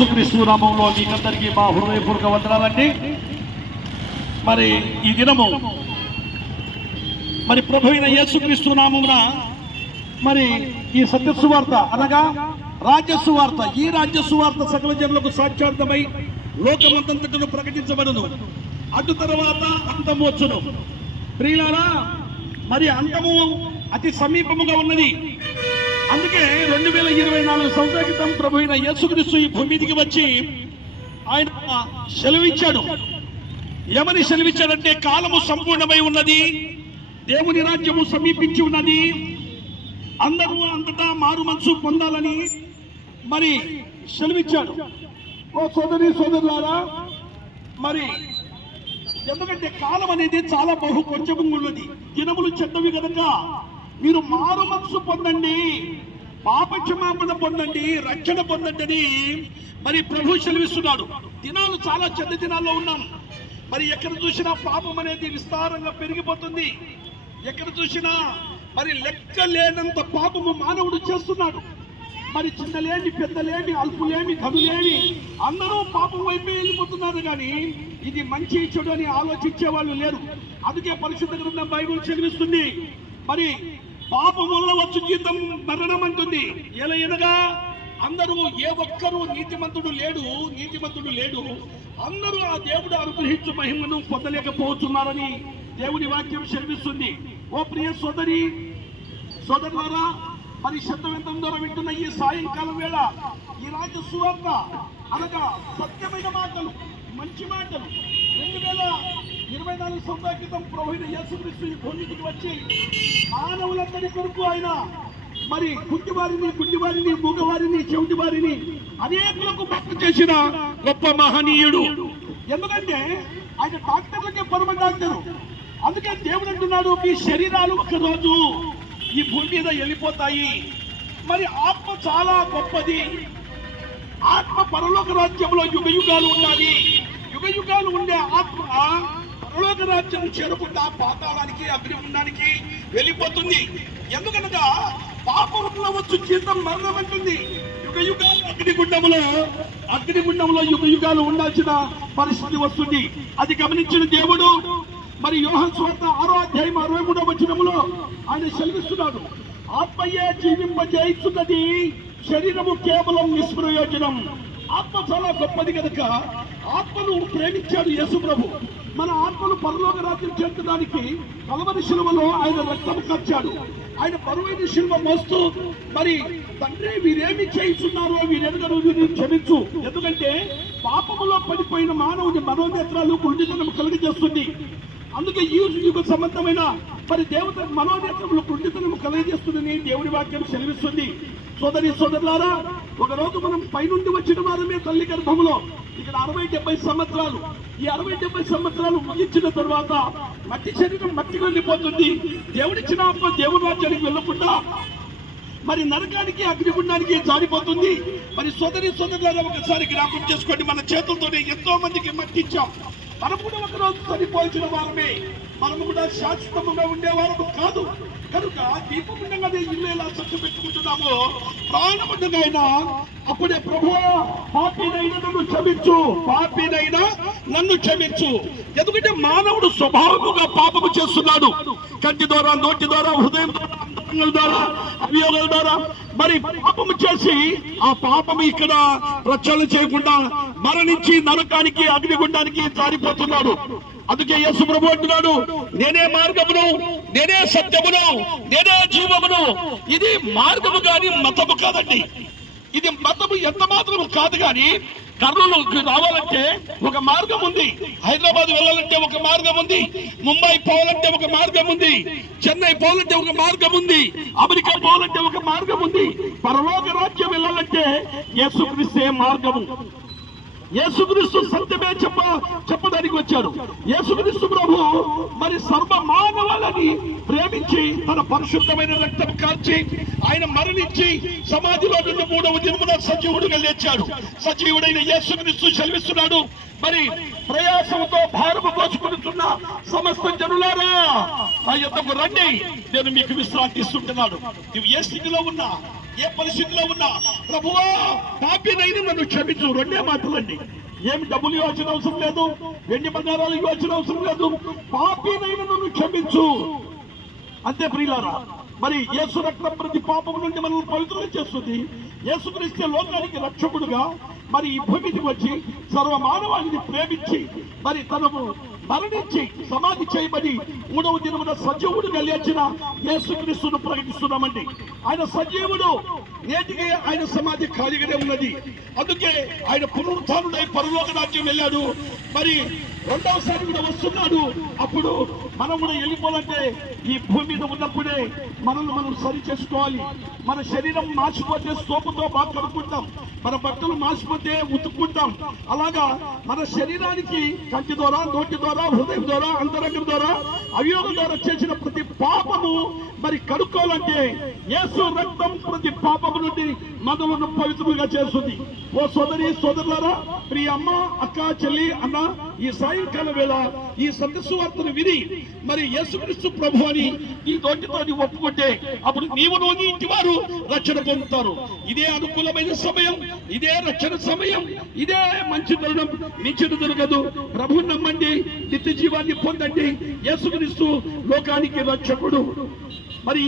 యేసుక్రీస్తు నామములో మీకందరికీ మా హృదయపూర్వక వందనాలండి. మరి ఈ దినము మరి ప్రభు అయిన యేసుక్రీస్తు నామమున మరి ఈ సత్య సువార్త అనగా రాజ్య సువార్త, ఈ రాజ్య సువార్త సకల జనులకు సాక్షార్థమై లోకమంతటను ప్రకటించబడును. అటు తర్వాత అంతము వచ్చును. ప్రియులారా, మరి అంతము అతి సమీపముగా ఉన్నది. అందుకే 2024 సంవత్సరాల క్రితం ప్రభు అయిన యేసుక్రీస్తు ఈ భూమి మీదికి వచ్చి ఆయన సెలవిచ్చాడు. ఏమని సెలవిచ్చాడంటే, కాలము సంపూర్ణమై ఉన్నది, దేవుని రాజ్యము సమీపించి ఉన్నది, అందరూ అంతటా మారు మనసు పొందాలని మరి సెలవిచ్చాడు. ఓ సోదరి సోదరులారా, మరి ఎందుకంటే కాలం అనేది చాలా బహు కొంచెంగా ఉన్నది, దినములు చెడ్డవి కనుక మీరు మారు మనసు పొందండి, పాప క్షమాపణ పొందండి, రక్షణ పొందండి అని మరి ప్రభు సెలవిస్తున్నాడు. దినాలు చాలా చెడ్డ దినాల్లో ఉన్నాం. మరి ఎక్కడ చూసినా పాపం అనేది విస్తారంగా పెరిగిపోతుంది. ఎక్కడ చూసినా మరి లెక్క లేనంత పాపము మానవుడు చేస్తున్నాడు. మరి చిన్నలేమి పెద్దలేమి అల్పులేమి ధనులేమి అందరూ పాపం వైపే వెళ్ళిపోతున్నారు. కానీ ఇది మంచి చెడు అని ఆలోచించే వాళ్ళు లేరు. అందుకే పరిశుద్ధ గ్రంథం బైబిల్ చదివిస్తుంది, మరి పాపం వల్ల వచ్చు జీతం మరణం అంటుంది. ఎలాగనగా అందరూ ఏ ఒక్కరూ నీతిమంతుడు లేడు, అందరూ ఆ దేవుడు అనుగ్రహించు మహిమను పొందలేకపోతున్నారని దేవుని వాక్యం సెలవిస్తుంది. ఓ ప్రియ సోదరి సోదరులారా, మరి శబ్దం ద్వారా వింటున్న ఈ సాయంకాలం వేళ ఈ రాజ్య సువార్త అనగా సత్యమైన మాటలు, మంచి మాటలు 2024 సంవత్సరాల క్రితం ప్రభు అయిన యేసుక్రీస్తు ఈ భూమికి వచ్చి మానవులందరి కొరకు ఆయన మరి గుడ్డివారిని మూగవారిని చెవిటివారిని అనేకులకు భక్తి చేసిన గొప్ప మహనీయుడు. ఎందుకంటే ఆయన డాక్టర్లకే పరమ డాక్టరు. అందుకే దేవుడు అంటున్నాడు, మీ శరీరాలు ఒకరోజు ఈ భూమి మీద వెళ్ళిపోతాయి. మరి ఆత్మ చాలా గొప్పది. ఆత్మ పరలోక రాజ్యంలో యుగ యుగాలు ఉండాలి. యుగ యుగాలు ఉండే ఆత్మ పరలోక రాజ్యం చేరకుండా పాతాళానికి అగ్నిగుండానికి వెళ్ళిపోతుంది. ఎందుకనగా పాపంలో వచ్చు జీతం మరణం అంటుంది. యుగ యుగాలు అగ్నిగుండంలో యుగ యుగాలు ఉండాల్సిన పరిస్థితి వస్తుంది. అది గమనించిన దేవుడు మరి యోహాను సువార్త 6వ అధ్యాయం 63వ వచనములో ఆయన సెలవిస్తున్నాడు, ఆత్మయే జీవింపజేస్తున్నది, శరీరము కేవలం నిష్ప్రయోజనం. ఆత్మ చాలా గొప్పది కనుక ఆత్మను ప్రేమించాడు యేసు ప్రభు. మన ఆత్మను పరలోక రాజ్యం చేర్చడానికి కల్వరి శిలువలో ఆయన రక్తము కార్చాడు. ఆయన బరువైన శిలువ మోస్తూ మరి తండ్రి వీరేమి చేయిస్తున్నారో వీరెనగరు, వీరిని క్షమించు. ఎందుకంటే పాపములో పడిపోయిన మానవుని మనోనేత్రాలు కుండితనం కలుగజేస్తుంది. అందుకే ఈ యుగ సంబంధమైన మరి దేవత మనోనేత్రములు కుండితనం కలుగజేస్తుందని దేవుని వాక్యం సెలవిస్తుంది. సోదరి సోదరులారా, ఒకరోజు మనం పైనుండి వచ్చిన వారమే తల్లి గర్భంలో. ఇక్కడ 60-70 సంవత్సరాలు, ఈ 60-70 సంవత్సరాలు ముగించిన తర్వాత మట్టి శరీరం మట్టికి వెళ్ళిపోతుంది. దేవుడిచ్చిన ఆత్మ దేవుని రాజ్యానికి వెళ్ళకుండా మరి నరకానికి అగ్నిగుండానికి జారిపోతుంది. మరి సోదరి సోదరులారా, ఒకసారి జ్ఞాపకం చేసుకోండి, మన చేతులతోనే ఎంతో మందికి మట్టి ఇచ్చాం. మనం కూడా ఒకరోజు చనిపోల్చిన వారమే, మనము కూడా శాశ్వతంగా ఉండేవారము కాదు. కనుక దీపముండగానే ఇల్లు ఎలా చచ్చు పెట్టుకుంటున్నామో ప్రాణముండగా అయినా అప్పుడే ప్రభువా పాపినైనా నన్ను క్షమించు. ఎందుకంటే మానవుడు స్వభావముగా పాపము చేస్తున్నాడు. కంటి ద్వారా, నోటి ద్వారా, హృదయం ద్వారా, అభియోగాల ద్వారా మరి పాపము చేసి ఆ పాపము ఇక్కడ రక్షణ చేయకుండా మరణించి నరకానికి అగ్నిగుండానికి జారిపోతున్నాడు. అందుకే యేసు ప్రభు అంటున్నాడు, నేనే మార్గమును, నేనే సత్యమును, నేనే జీవమును. ఇది మార్గము కాని మతము కాదండి. ఇది మతము ఎంత మాత్రము కాదు. కానీ కర్నూలుకి రావాలంటే ఒక మార్గం ఉంది, హైదరాబాద్ వెళ్ళాలంటే ఒక మార్గం ఉంది, ముంబై పోవాలంటే ఒక మార్గం ఉంది, చెన్నై పోవాలంటే ఒక మార్గం ఉంది, అమెరికా పోవాలంటే ఒక మార్గం ఉంది. పరలోక రాజ్యం వెళ్ళాలంటే యేసుక్రీస్తే మార్గము. యేసుక్రీస్తు సత్యమే చెప్పడానికి వచ్చాడు. యేసుక్రీస్తు ప్రభు మరి సర్వ మానవాళిని ప్రేమించి తన పరిశుద్ధమైన రక్తం కార్చి ఆయన మరణించి సమాధిలో నుండి 3వ దినమున సజీవుడుగా లేచాడు. సజీవుడైన యేసుక్రీస్తు సెలవిస్తున్నాడు, మరి ప్రయాసంతో భారము దోచుకుంటున్న సమస్త జనులారా నా యొద్దకు రండి, నేను మీకు విశ్రాంతి ఇస్తుంటున్నాడు. నువ్వు ఏ స్థితిలో ఉన్నా, ఏ పరిస్థితిలో ఉన్నా ప్రభువా పాపినైనా నన్ను క్షమించు. రెండే మాటలండి. ఏమి డబ్బులు ఇవ్వాల్సిన అవసరం లేదు, వెండి బంగారాలు ఇవ్వాల్సిన అవసరం లేదు. పాపినైనా నన్ను క్షమించు అంతే ప్రియులారా. మరి యేసు రక్తం ప్రతి పాపం నుండి మనల్ని పవిత్రం చేస్తుంది. యేసుక్రీస్తు లోకానికి రక్షకుడుగా మరి ఈ భూమికి వచ్చి సర్వ మానవాళిని ప్రేమించి మరి తనను మరణించి సమాధి చేయబడి మూడవ దినమున సజీవుడుగా లేచిన యేసుక్రీస్తును ప్రకటిస్తున్నామండి. ఆయన సజీవుడు. నేటికి ఆయన సమాధి ఖాళీగానే ఉన్నది. అందుకే ఆయన పునరుత్థానుడై పరలోక రాజ్యం వెళ్ళాడు. మరి రెండవసారి కూడా వస్తున్నాడు. అప్పుడు మనం కూడా వెళ్ళిపోవాలంటే ఈ భూమి మీద ఉన్నప్పుడే మనల్ని మనం సరి చేసుకోవాలి. మన శరీరం మార్చిపోతే సోపుతో బాగా కడుక్కుంటాం, మన బట్టలు మార్చిపోతే ఉతుక్కుంటాం. అలాగా మన శరీరానికి కంటి ద్వారా, నోటి ద్వారా, హృదయం ద్వారా, అంతరంగం ద్వారా, అవియోగం ద్వారా చేసిన ప్రతి పాపము మరి కడుక్కోవాలంటే యేసు రక్తం ప్రతి పాపము నుండి మనలను పవిత్రంగా చేస్తుంది. ఓ సోదరి సోదరులారా, ప్రియ అమ్మ, అక్క, చెల్లి, అన్న, ఈ సాయంకాల వేళ ఈ సత్య సువార్తను విని మరి యేసుక్రీస్తు ప్రభు అని ఈ నోటితో ఒప్పుకుంటే అప్పుడు నీవును నీ ఇంటి వారు రక్షణ పొందుతారు. ఇదే అనుకూలమైన సమయం, ఇదే రక్షణ సమయం, ఇదే మంచి తరుణం. మించిన దొరకదు. ప్రభువు నమ్మండి, నిత్య జీవాన్ని పొందండి. యేసుక్రీస్తు లోకానికి రక్షకుడు. మరి